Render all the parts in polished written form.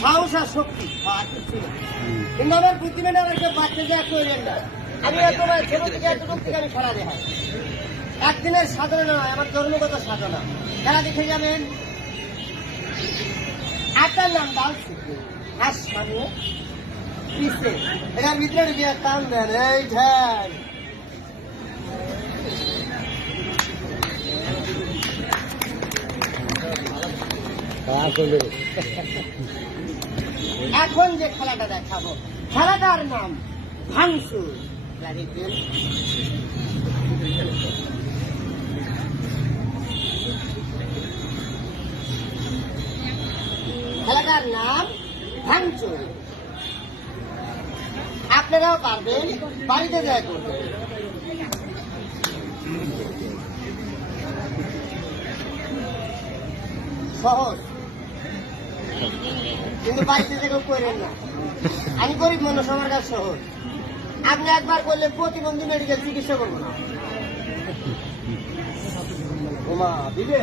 সাহস আর শক্তি কিন্তু আমার বুদ্ধিমানের একটা বাচ্চা যা করেন না। আমি তোমার ছোট থেকে এতটুক থেকে আমি খেলা দেখাই। একদিনের সাধনা নয়, আমার জন্মগত সাধনা। খেলা দেখে যাবেন। আপনার নাম ডালছে আর সামনে পিছে এটার ভিতরে গিয়ে টান দেন, এই ঠ্যাং এখন যে খেলাটা দেখাবো, খেলাটার নাম ভাঙচুর। খেলাটার নাম ভাঙচুর। আপনারাও পারবেন, বাড়িতে যায় করবেন। সহজ, কিন্তু বাড়িতে যেগুলো করেন না। আমি গরিব মানুষ, আমার কাছে সহজ। আপনি একবার করলে প্রতিবন্ধী মেডিকেল চিকিৎসা করবো না। ওমা দিবে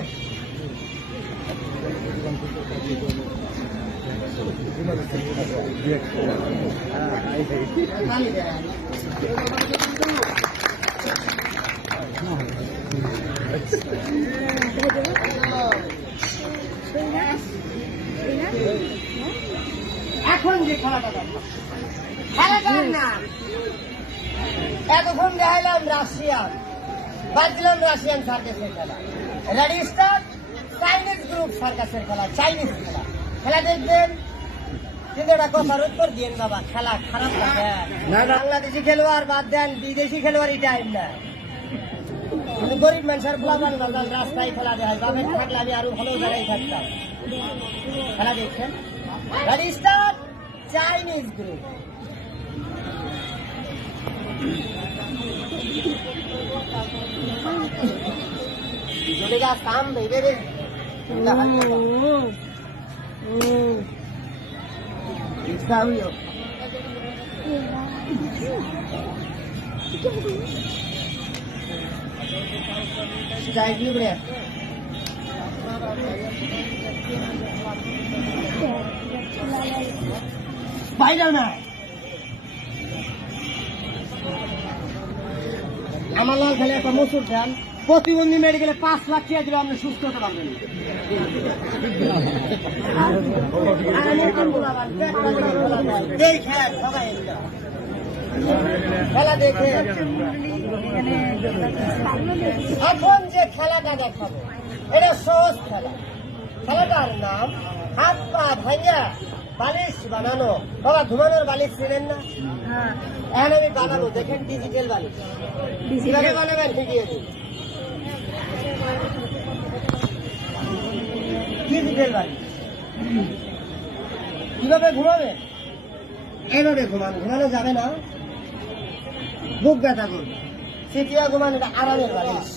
এখন যে খেলাটা দেখো, খেলাটার নাম এতক্ষণ দেখাইলাম রাশিয়ান, বাদ দিলাম রাশিয়ান সার্কাসের খেলা। Ready start. চাইনিজ গ্রুপ সার্কাসের খেলা, চাইনিজ খেলা। খেলা দেখবেন, কিন্তু এটা কথার উত্তর দিন বাবা। খেলা খারাপ লাগে, বাংলাদেশি খেলোয়াড় বাদ দেন, বিদেশি খেলোয়াড়ই টাইম না। কিন্তু গরিব মানুষের প্লাবান রাস্তায় খেলা দেয়। বাবের থাকলে আমি আরো ভালো জায়গায় থাকতাম। খেলা দেখছেন। Ready start. Chinese group. চলেগা কাম ভেবে রে। স্পাইডারম্যান। আমার লাল খেলে একটা মসুর দেন, প্রতিবন্ধী মেডিকেলে 5 লাখ টাকা দিলে আপনি সুস্থ হতে পারবেন। খেলা দেখে এখন যে খেলাটা দেখাবো, এটা সহজ খেলা। খেলাটার নাম হাত পা ভাঙা বালিশ বানানো। বাবা ঘুমানোর বালিশ ছিলেন না? এখন আমি বানাবো, দেখেন ডিজিটাল বালিশ কিভাবে বানাবেন শিখিয়ে দিন। ডিজিটাল বালিশ কিভাবে ঘুমাবে? এইভাবে ঘুমান। ঘুমানো যাবে না, বুক ব্যথা করবে। সেটিয়া ঘুমান, এটা আরামের বালিশ।